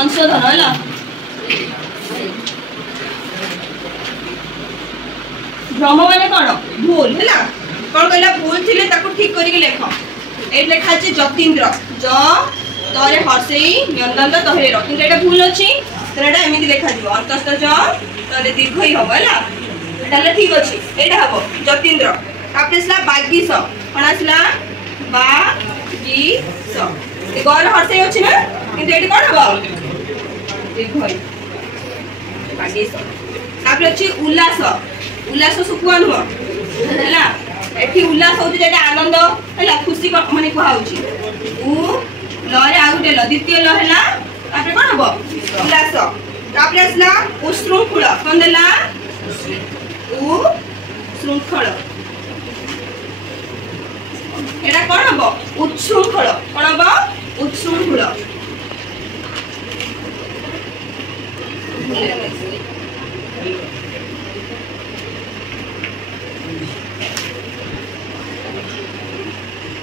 संशोधन है भ्रम माने कौन भूल है कौन कहला भूल थिले ताको ठीक करके लेख ए लेखा अछि जतीन्द्र ज तरे हर्षई व्यंजन तहरे र किंतु एटा भूल अछि तो एटा एमिति लेखा दिबो अंतस्थ ज तरे दीर्घ ही हो हैला ताले ठीक अछि एटा हबो जतीन्द्र तापरेसला बागीस कोन आसला बा गी स ए गौर हर्षई अछि ना किंतु एटी कोन हबो दीर्घ ही बागीस तापरे अछि उल्लास उल्लास सुकुआन हो हैला एठी उल्लास होती जेटा आनंद हैला खुशी माने को हाउची उ लरे आ गुटे ल द्वितीय ल हैला तापरे कोन हबो उल्लास तापरे असला उशृंखल कोन देला उ शृंखल एटा कोन हबो उच्छृंखल कोन हबो उच्छृंखल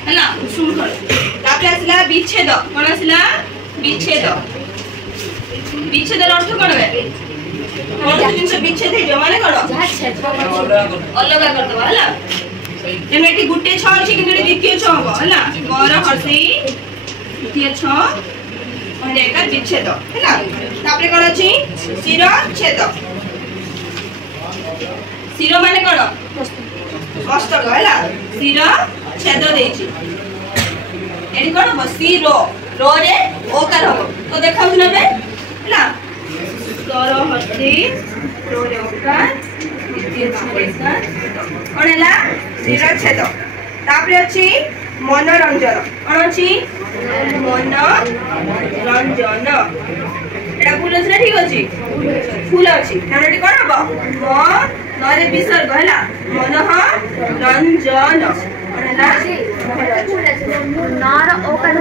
हैला उशृंखल तापरे असला विच्छेद कोन असला विच्छेद विच्छेदर अर्थ कोन बे कोन जिंस विच्छेद हे जो माने कोन अलग कर दबा हैला जेने एटी गुटे 6 अछि किंतु द्वितीय 6 हो हैला गर हर्षई द्वितीय 6 और एका विच्छेद हैला तापरे कोन अछि शिर छेद शिर माने कोन मस्तक हैला शिर छेद देछि एडी कोन बसी रो रो रे ओकार हो तो देखाउ न बे हैला कर हस्ती रो रे ओकार द्वितीय छेद कोन हैला शिर छेद तापरे अछि मनोरंजन कोन अछि मनोरंजन एटा फूल अछि ना ठीक अछि फूल अछि तारेडी कोन हबो म नरे विसर्ग हैला मनः रंजन हैला नार ओकर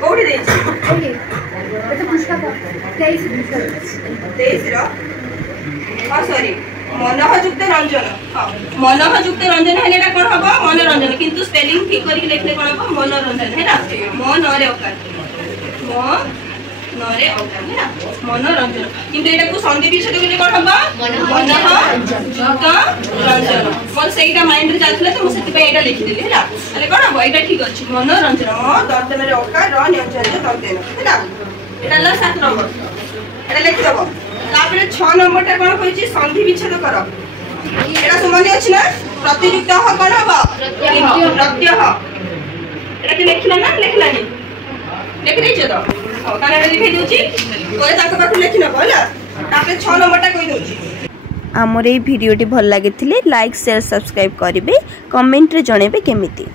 कोडी देछि एटा पुस्तक 23 रो हां सॉरी मनःयुक्त रंजन हां मनःयुक्त रंजन हैला एटा कोन हबो मनोरंजन किंतु स्पेलिंग ठीक करिक लिखले कोन हबो मनोरंजन हैला म नरे ओकर म नरे ओकर हैला मनोरंजन किंतु एटा को संधि विच्छेद केले कोन हबो मनःयुक्त रंजन मोर सेटा माइंड रे जाथले तो मो सेति पे एटा लिखि देली हैला अरे कोन हबो एटा ठीक अछि मनोरंजन म दर्द मेरे ओकर र न्यंजन दर्देन हैला एटा ला 7 नंबर एटा लिखि दबो तापरे 6 नंबर टा कोन होइछि संधि विच्छेद कर एटा संबंधी अछि ना प्रतियुक्त ह कोन हबो प्रत्यय एटा के लिखला ना लिखलानी लिख देछ तो हो ताने लिखि दोछि कोए ताक पाख लिखि न बोला तापरे 6 नंबर टा कहि दोछि आमर ए भिडियोटी भल लागिथिले लाइक शेयर सब्सक्राइब करिवे कमेंट रे जणेबे केमिति।